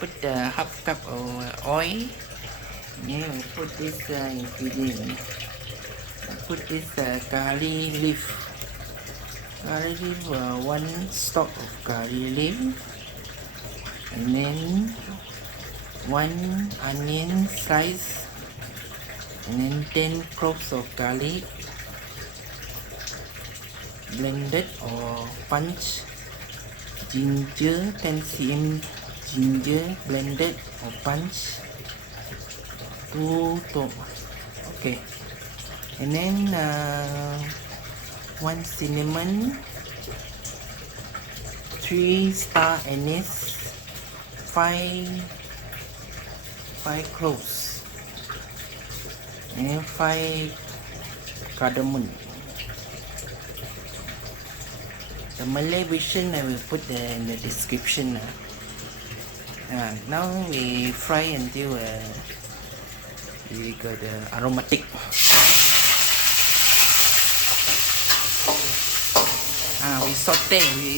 put half cup of oil. Yeah, we put this ingredient. Put this kari leaf. Kari leaf, one stalk of kari leaf, and then one onion slice, and then 10 cloves of garlic, blended or punch. Ginger, 10 cm ginger, blended or punch. 2 okay, and then 1 cinnamon, 3 star anise, 5 cloves, and 5 cardamom. The Malay version I will put in the description. Now we fry until we got aromatic. We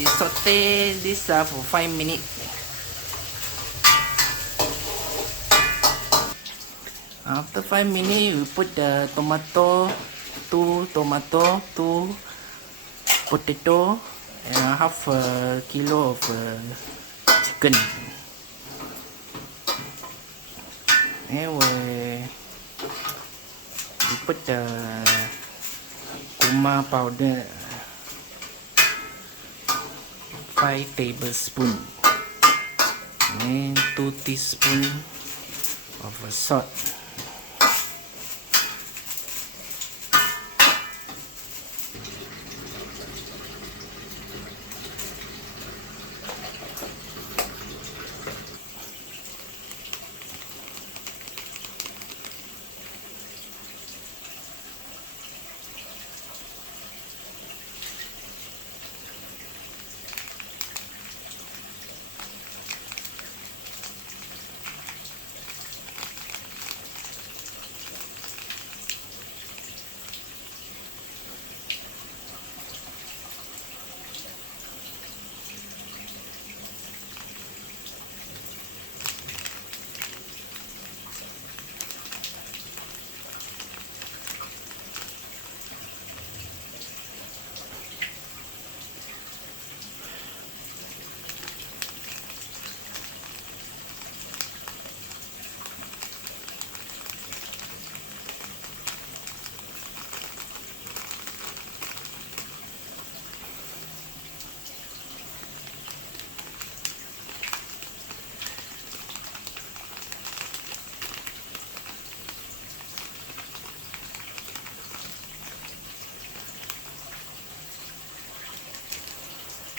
saute this for 5 minutes. After 5 minutes, we put the tomato, 2 potato, and half a kilo of chicken. And we put the kurma powder, 5 tablespoons, and 2 teaspoons of salt.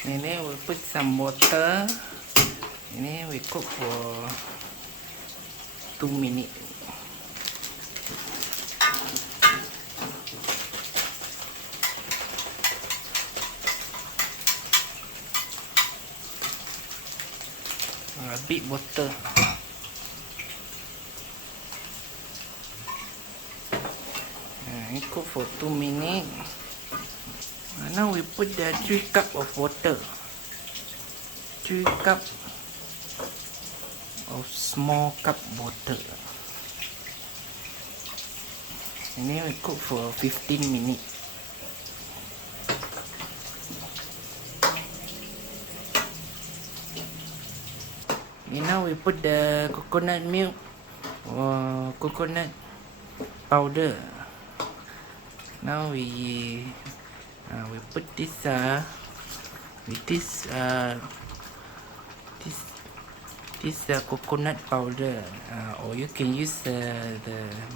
And then we put some water, and then we cook for 2 minutes. A bit water. And cook for 2 minutes. Now we put the 3 cup of water. 3 cup of small cup water. And then we cook for 15 minutes. Okay, now we put the coconut milk or coconut powder. Now we put this with this coconut powder, or you can use the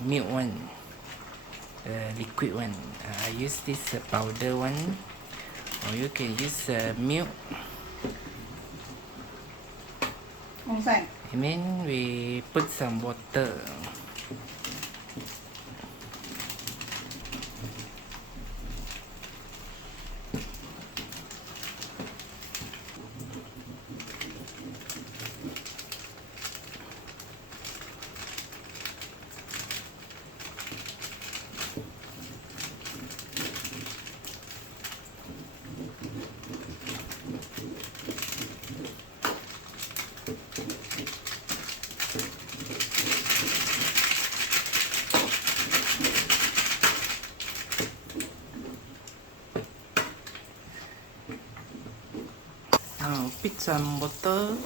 milk one, the liquid one. I use this powder one, or you can use milk. And then we put some water. some water.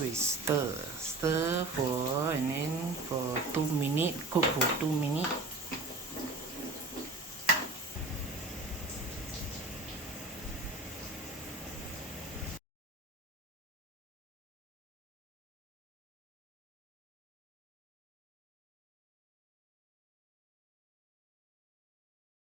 We stir for and then for 2 minutes, cook for 2 minutes.